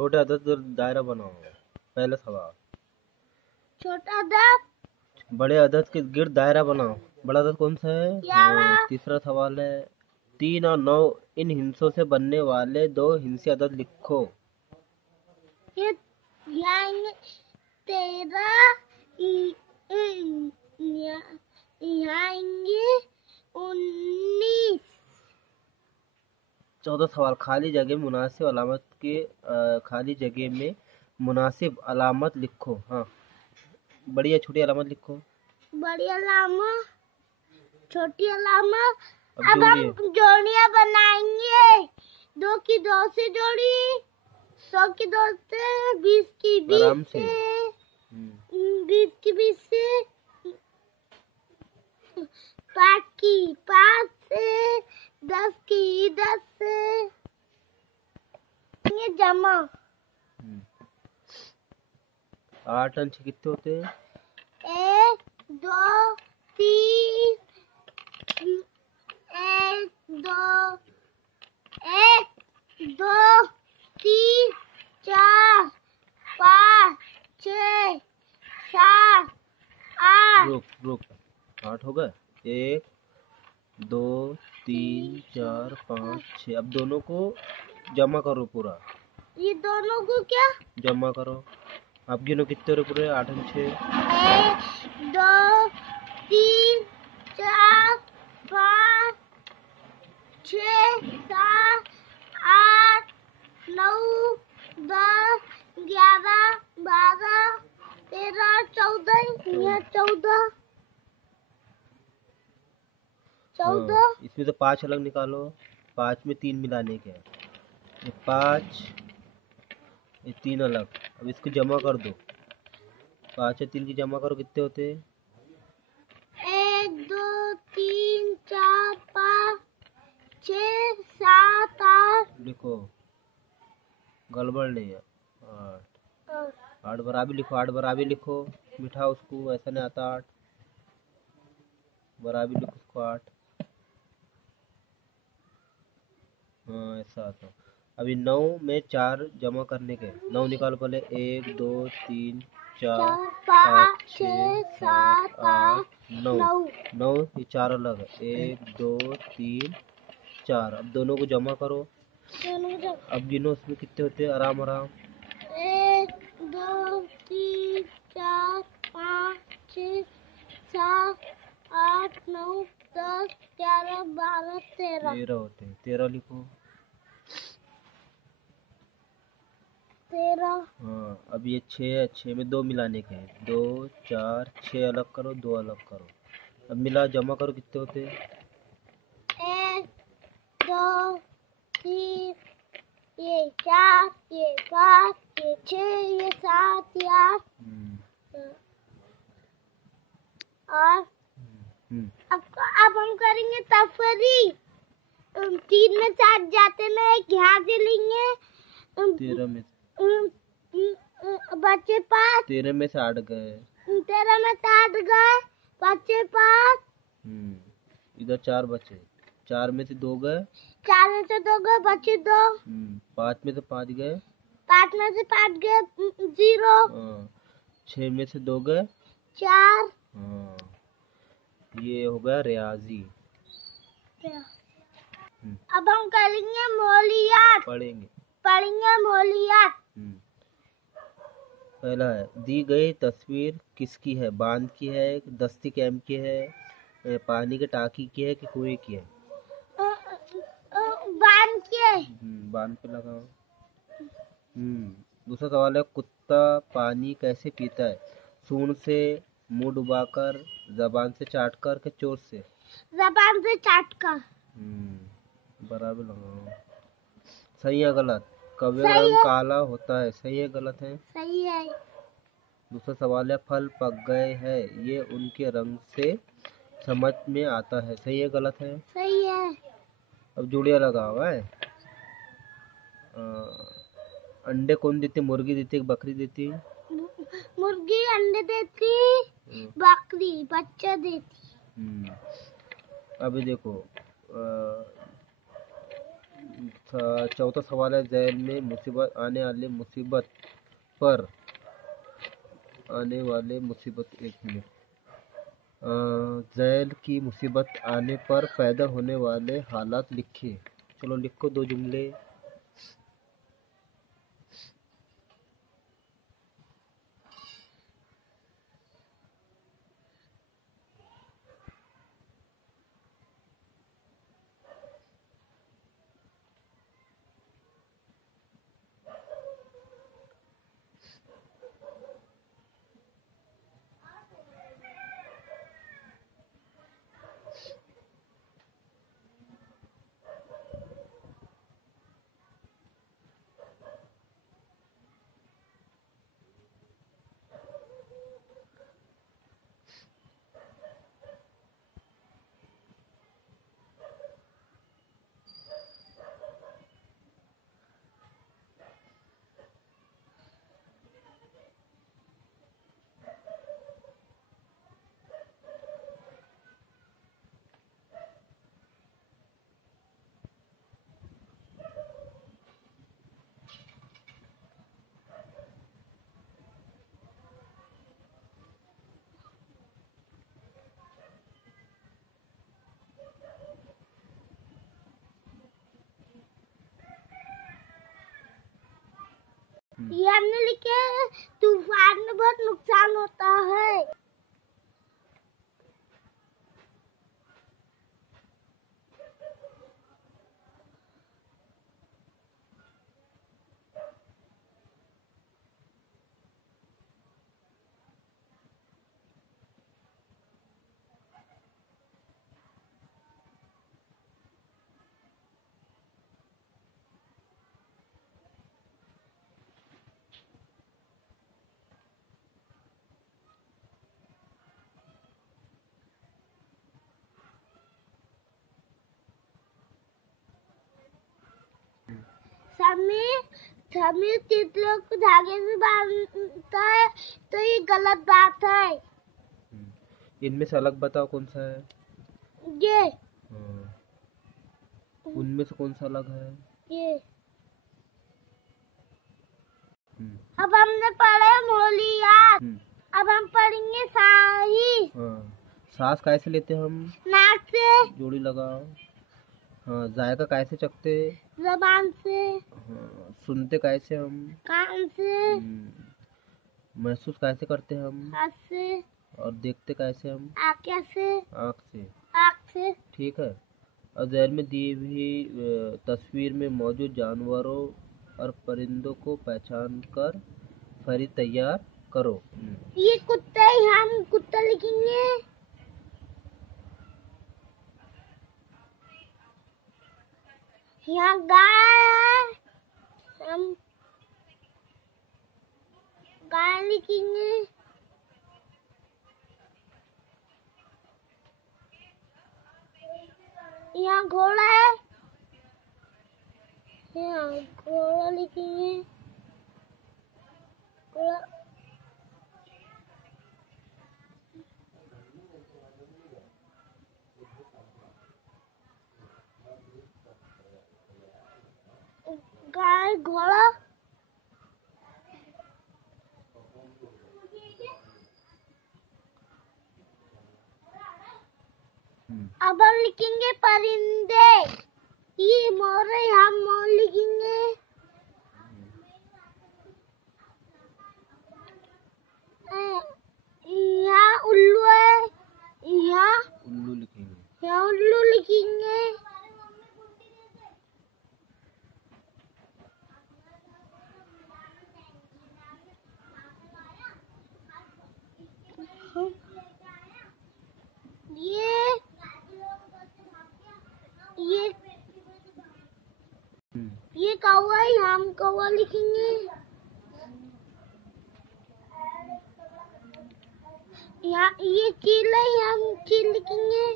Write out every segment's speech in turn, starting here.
छोटे अदद का दायरा बनाओ। पहला सवाल। छोटा अदद बड़े अदद के गिर्द दायरा बनाओ। बड़ा अदद कौन सा है? तीसरा सवाल है 3 और 9 इन हिंसों से बनने वाले 2 हिंसी अदद लिखो। ये 13 19। 14 सवाल खाली जगह में मुनासिब अलामत के खाली जगह में मुनासिब अलामत लिखो। हाँ, बड़ी या छोटी अलामत लिखो। बड़ी अलामत, छोटी अलामत। अब हम जोड़ियां बनाएंगे। 2 की 2 से जोड़ी, 100 की 2 से, 20 की 20 से, 20 की 20 से, 5 की 5 से, 10 की 10 से। ये जमा 8 अंश कितने होते हैं? 1 2 3 1 2 3 4 5 6 7 8। रुक 8 हो गए। 1 2 3 4 5 6। अब दोनों को जमा करो पूरा। ये दोनों को क्या जमा करो? अब गिनो कितने हो पूरे? 8 और 6। 1 2 3 4 5 6 7 8 9 10 11 12 13 14। यहाँ 14। इसमें से 5 अलग निकालो। 5 में 3 मिलाने के। ये 5, ये 3 अलग। अब इसको जमा कर दो। 5 और 3 की जमा करो, कितने होते हैं? 1 2 3 4 5 6 7 8। लिखो, गड़बड़ नहीं है। 8 बराबर लिखो। 8 बराबर लिखो। मिठा उसको ऐसा नहीं आता। 8 बराबर लिखो उसको। 8 हाँ ऐसा आता। अभी 9 में 4 जमा करने के। 9 निकालो पहले। 1 2 3 4 5 6 7 8 9। 9 ये 4 अलग है। 1 2 3 4। अब दोनों को जमा करो। अब गिनो उसमें कितने होते हैं? आराम आराम। 1 2 3 4 5 6 7 8 9 10 11 12 13। 13 होते हैं। 13 लिखो। 13। हाँ, अब ये 6 है। 6 में 2 मिलाने के हैं। 2 4 6 अलग करो, 2 अलग करो। अब मिला जमा करो, कितने होते हैं? 1 2 3 ये 4 ये 5 ये 6 ये 7 ये 8 और अब हम करेंगे तफरी। 3 में 7 जाते ना, एक यहाँ से लेंगे। 13 में बच्चे 5। 13 में से 8 गए। 13 में से 8 गए, बच्चे 5। इधर 4 बचे। 4 में से 2 गए। 4 में से 2 गए, बच्चे 2। 5 में से 5 गए। 5 में से 5 गए, 0। 6 में से 2 गए, 4। ये हो गया रियाजी। अब हम करेंगे मौलियात। पढ़ेंगे मौलियात। पहला है दी गई तस्वीर किसकी है? बांध की है, दस्ती कैंप की है, पानी के टाकी की है कि कुएं की है? बांध की है। बांध पे लगाओ। दूसरा सवाल है कुत्ता पानी कैसे पीता है? सूंड से, मुंह डुबाकर, जबान से चाटकर के चोट से? जबान से चाटकर। बराबर लगाओ। सही है गलत? कौवे का रंग काला होता है, सही है गलत है? सही है। दूसरा सवाल है फल पक गए हैं, ये उनके रंग से समझ में आता है, सही है गलत है? सही है। अब जोड़िया लगाओ है। अंडे कौन देती? मुर्गी देती है, बकरी देती है? मुर्गी अंडे देती, बकरी बच्चा देती। अभी देखो चौथा सवाल है, जैल में मुसीबत आने वाले मुसीबत पर आने वाले मुसीबत, एक मिनट, जैल की मुसीबत आने पर पैदा होने वाले हालात लिखिए। चलो लिखो 2 जुमले। ये हमने लिखे तूफान में बहुत नुकसान होता है। समीर तितलियों को धागे से बांधता है, तो ये गलत बात है। इनमें से अलग बताओ कौन सा है। ये उनमें से कौन सा अलग है। ये अब हमने पढ़े मोलियात, अब हम पढ़ेंगे शाही। सांस कैसे लेते हम। नाक से। जोड़ी लगाओ। हाँ, जायका कैसे चखते। ज़बान से। हाँ, सुनते कैसे हम। कान से। महसूस कैसे करते हम। हाथ से। और देखते कैसे हम। आँख से। आँख से। आँख से। ठीक है। और जैल में दी हुई तस्वीर में मौजूद जानवरों और परिंदों को पहचान कर फरी तैयार करो। ये कुत्ता है, हम कुत्ता लिखेंगे। यहाँ गाय है, हम गाय लिखेंगे। यहाँ घोड़ा है, यहाँ घोड़ा लिखेंगे। घोड़ा। गाय घोड़ा। अब हम लिखेंगे परिंदे। ये मोर है, हम मोर लिखेंगे। यहाँ उल्लू है, यहाँ उल्लू लिखेंगे। यहाँ उल्लू लिखेंगे। ये कौवा है, हम कौवा लिखेंगे। यहाँ ये चील है, हम चील लिखेंगे।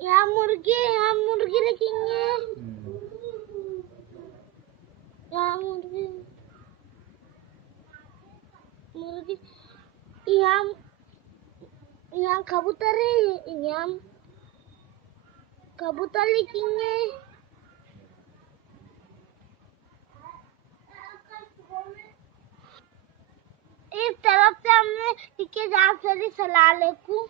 यहाँ मुर्गी, हम मुर्गी लिखेंगे। यहाँ कबूतर है, यहाँ कबूतर लिखेंगे। इस तरफ से हमने लिखे जा सलाले को।